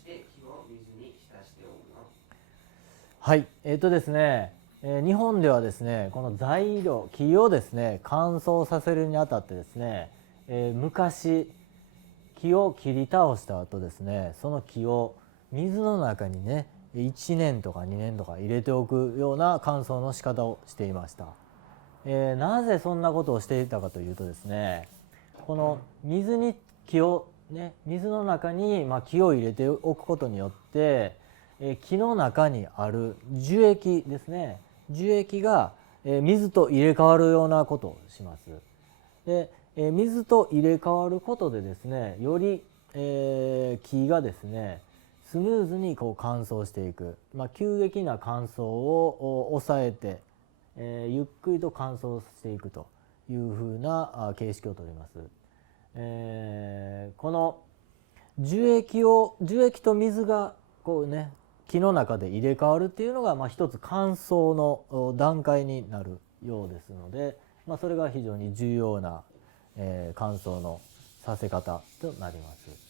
して木を水に浸しておくの？はい、ですね、日本ではですね、この材料、木をですね、乾燥させるにあたってですね、昔、木を切り倒した後ですね、その木を水の中にね、1年とか2年とか入れておくような乾燥の仕方をしていました。なぜそんなことをしていたかというとですね、この水に木をね、水の中に木を入れておくことによって、木の中にある樹液ですね、樹液が水と入れ替わるようなことをします。で、水と入れ替わることでですね、より、木がですねスムーズにこう乾燥していく、急激な乾燥を抑えて、ゆっくりと乾燥していくというふうな形式をとります。この樹液と水がこうね木の中で入れ替わるっていうのが一つ乾燥の段階になるようですので、それが非常に重要な乾燥のさせ方となります。